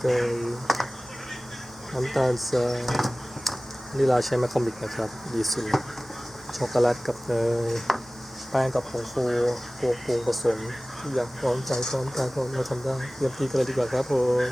เกยน้ำตาลทรายนี่เราใช้แมคคอมิกนะครับดีสุดช็อกโกแลตกับเนยแป้งกับผงฟูพวกปรุงผสมทุกอย่างพร้อมใจพร้อมกายพร้อมเราทำได้เตรียมตีกันเลยดีกว่าครับผม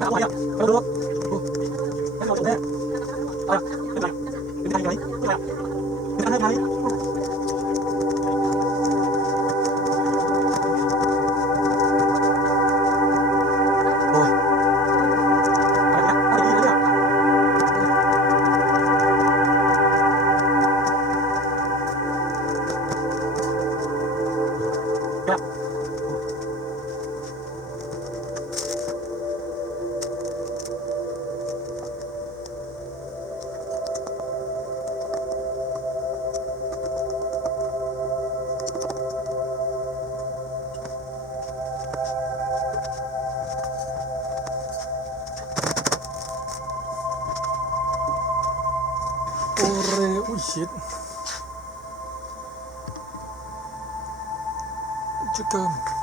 อะไรอ่ะมาดูให้เราจบแน่อะไรเป็นไรเป็นไงเป็นไรเป็นอะไรโอ้ยอะไรเนี่ยอะไรดีนะเนี่ยแกโอเรอุ้ยชิดจุดเกิน